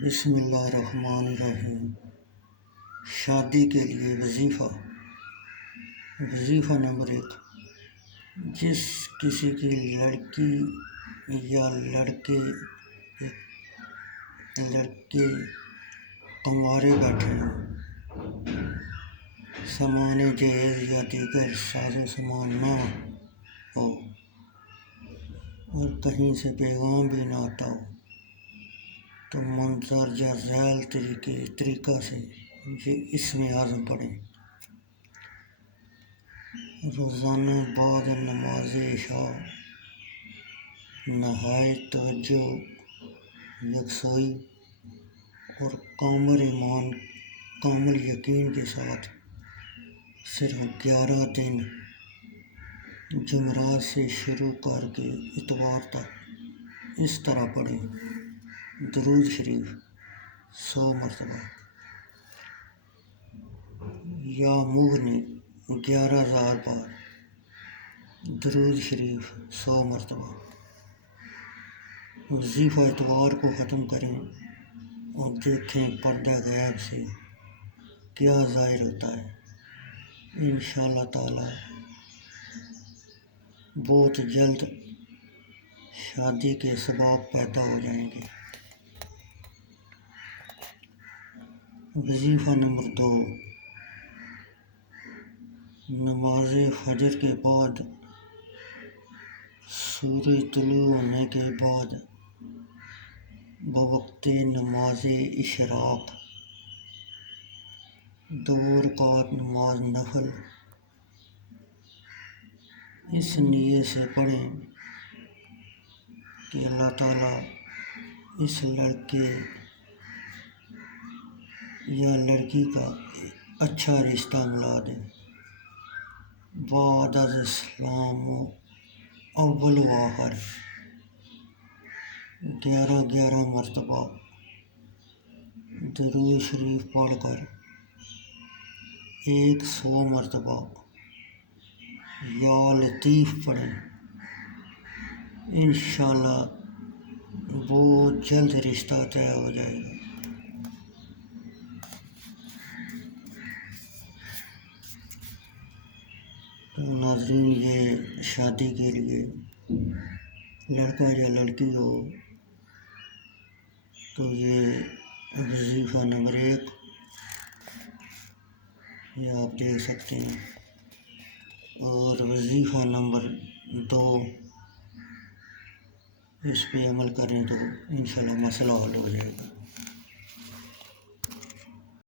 بسم اللہ الرحمن الرحیم۔ شادی کے لیے وظیفہ نمبر 1۔ جس کسی کی لڑکی یا لڑکے کنوارے بیٹھے ہوں، سامان جہیز یا دیگر ساز و سامان نہ ہو اور کہیں سے پیغام بھی نہ آتا ہو تو مندرجہ ذیل طریقہ سے یہ اسم اعظم پڑھیں۔ روزانہ بعد نماز عشاء نہایت توجہ، یکسوئی اور کامل یقین کے ساتھ صرف 11 دن جمعرات سے شروع کر کے اتوار تک اس طرح پڑھیں۔ درود شریف 100 مرتبہ، یا مغنی 11,000 بار، درود شریف 100 مرتبہ۔ وظیفہ اتوار کو ختم کریں اور دیکھیں پردہ غیب سے کیا ظاہر ہوتا ہے۔ انشاءاللہ تعالی بہت جلد شادی کے اسباب پیدا ہو جائیں گے۔ وظیفہ نمبر 2۔ نماز فجر کے بعد سورج طلوع ہونے کے بعد بوقت نماز اشراق 2 رکعت نماز نفل اس نیت سے پڑھیں کہ اللہ تعالیٰ اس لڑکے یا لڑکی کا اچھا رشتہ ملا دے۔ بعد از اسلام اول و آخر 11 مرتبہ درود شریف پڑھ کر 100 مرتبہ یا لطیف پڑھیں۔ انشاءاللہ بہت جلد رشتہ طے ہو جائے گا۔ تو ناظرین، یہ شادی کے لیے لڑکا یا لڑکی ہو تو یہ وظیفہ نمبر 1 یہ آپ دیکھ سکتے ہیں، اور وظیفہ نمبر 2 اس پہ عمل کریں تو انشاءاللہ مسئلہ حل ہو جائے گا۔